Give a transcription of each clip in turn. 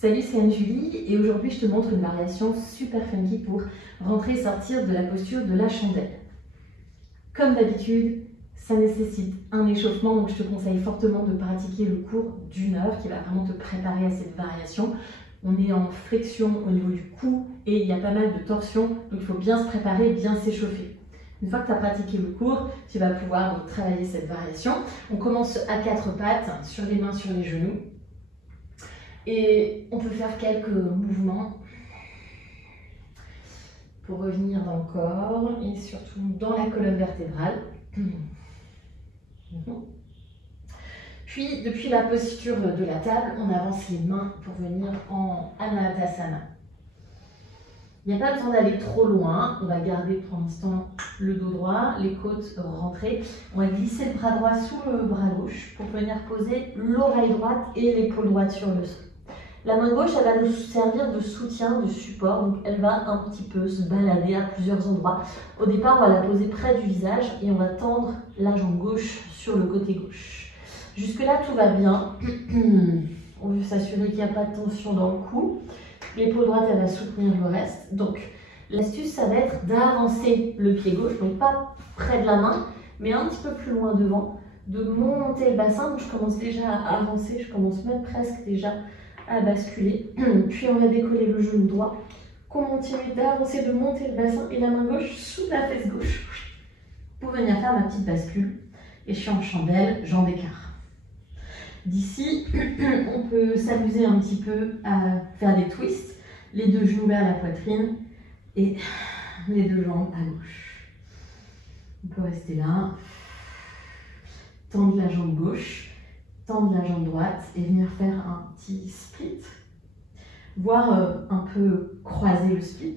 Salut, c'est Anne-Julie et aujourd'hui je te montre une variation super funky pour rentrer et sortir de la posture de la chandelle. Comme d'habitude, ça nécessite un échauffement, donc je te conseille fortement de pratiquer le cours d'1 heure qui va vraiment te préparer à cette variation. On est en flexion au niveau du cou et il y a pas mal de torsion, donc il faut bien se préparer et bien s'échauffer. Une fois que tu as pratiqué le cours, tu vas pouvoir donc travailler cette variation. On commence à 4 pattes, sur les mains, sur les genoux. Et on peut faire quelques mouvements pour revenir dans le corps et surtout dans la colonne vertébrale. Puis, depuis la posture de la table, on avance les mains pour venir en Anatasana. Il n'y a pas besoin d'aller trop loin. On va garder pour l'instant le dos droit, les côtes rentrées. On va glisser le bras droit sous le bras gauche pour venir poser l'oreille droite et l'épaule droite sur le sol. La main gauche, elle va nous servir de soutien, de support, donc elle va un petit peu se balader à plusieurs endroits. Au départ, on va la poser près du visage et on va tendre la jambe gauche sur le côté gauche. Jusque-là, tout va bien. On veut s'assurer qu'il n'y a pas de tension dans le cou. L'épaule droite, elle va soutenir le reste. Donc, l'astuce, ça va être d'avancer le pied gauche, donc pas près de la main, mais un petit peu plus loin devant, de monter le bassin. Donc, je commence déjà à avancer, je commence même presque déjà à basculer, puis on va décoller le genou droit, continue d'avancer, de monter le bassin et la main gauche sous la fesse gauche pour venir faire ma petite bascule. Et je suis en chandelle, jambes écart. D'ici, on peut s'amuser un petit peu à faire des twists, les deux genoux vers la poitrine et les deux jambes à gauche. On peut rester là, tendre la jambe gauche, tendre la jambe droite et venir faire un petit split, voire un peu croiser le split,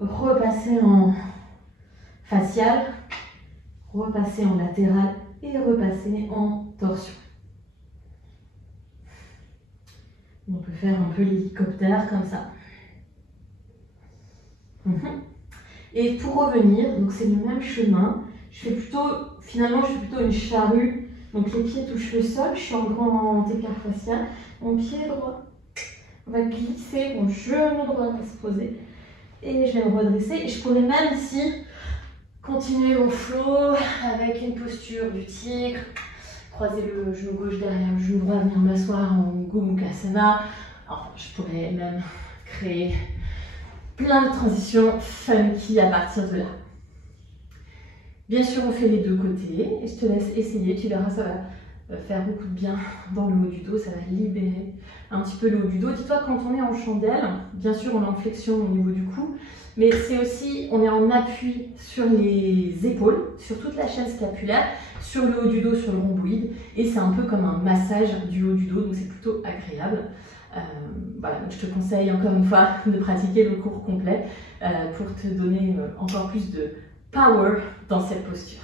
repasser en facial, repasser en latéral et repasser en torsion. On peut faire un peu l'hélicoptère comme ça. Et pour revenir, donc c'est le même chemin, finalement je fais plutôt une charrue. Donc les pieds touchent le sol, je suis en grand écart facial. Mon pied droit va glisser, mon genou droit va se poser. Et je vais me redresser. Et je pourrais même ici continuer mon flow avec une posture du tigre. Croiser le genou gauche derrière le genou droit, venir m'asseoir en Gomukhasana. Alors, je pourrais même créer plein de transitions funky à partir de là. Bien sûr, on fait les deux côtés et je te laisse essayer. Tu verras, ça va faire beaucoup de bien dans le haut du dos. Ça va libérer un petit peu le haut du dos. Dis-toi, quand on est en chandelle, bien sûr, on est en flexion au niveau du cou, mais c'est aussi, on est en appui sur les épaules, sur toute la chaîne scapulaire, sur le haut du dos, sur le rhomboïde. Et c'est un peu comme un massage du haut du dos, donc c'est plutôt agréable. Voilà, donc je te conseille encore une fois de pratiquer le cours complet pour te donner encore plus de power dans cette posture.